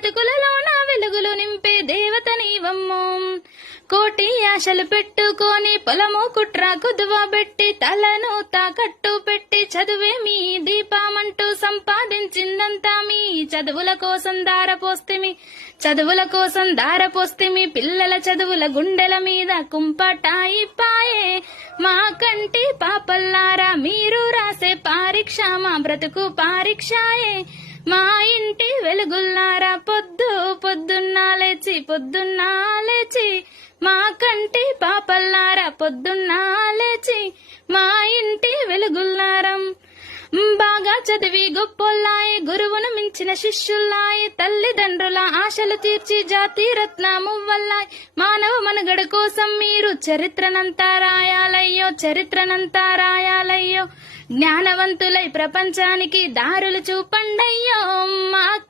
బ్రతుకులలో నా వెలుగులు నింపే దేవత నీవమ్మో. కోటి ఆశలు పెట్టుకొని పొలము కుట్ర కుదువ పెట్టి తలను తాకట్టు పెట్టి చదువే మీ దీపమంటూ సంపాదించిందంతా మీ చదువుల కోసం దారపోస్తిమి, చదువుల కోసం దారపోస్తిమి. పిల్లల చదువుల గుండెల మీద కుంపటాయి పాయే. మా కంటి పాపల్లారా మీరు రాసే పరీక్ష మా బ్రతుకు పరీక్షయే. మా ఇంటి వెలుగుల్లారా పొద్దున్నా లేచి మా కంటి పాపల్లారా పొద్దున్నా లేచి మా ఇంటి వెలుగుల్లారం. బాగా చదివి గొప్పొల్లాయి గురువును మించిన శిష్యుల్లాయి, తల్లిదండ్రుల ఆశలు తీర్చి జాతి రత్నమువ్వల్లాయి. మానవ మనుగడ కోసం మీరు చరిత్రనంతా రాయాలయ్యో. జ్ఞానవంతులై ప్రపంచానికి దారులు చూపండయ్యో. మా